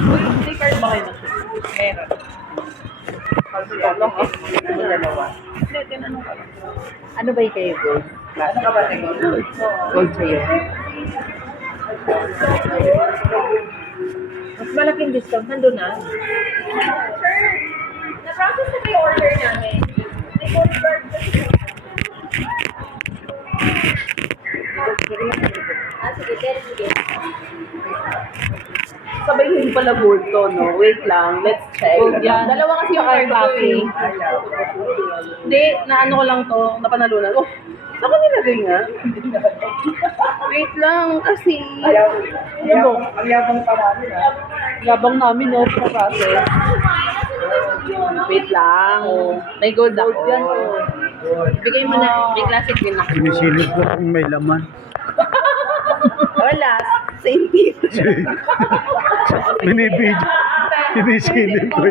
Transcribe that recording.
Hindi card ba kayo na? Meron. Hindi, tinanong ka lang. Ano ba yung kayo gold? Ano ka ba tingin? Gold sa'yo. Mas malaking discount. Nandun na. Na-process na yung order namin. May gold card kasi. Sige. Sabay hindi pala gold to, no? Wait lang, let's check. Gold yan. Dalawa kasi yung Tsaka card ko classy. eh. Hindi, naano ko lang to, napanalunan. Oh, saan ko nilagay nga? Wait lang, kasi... Ang yabang pa namin, ha? Yabang namin, no? Sa process. Wait lang. May gold ako. Gold yan, oh. Bigay mo na, may classic din ako. Sinisilip ko kung may laman. Wala, same people. Binibidyo. Sinisilip ko.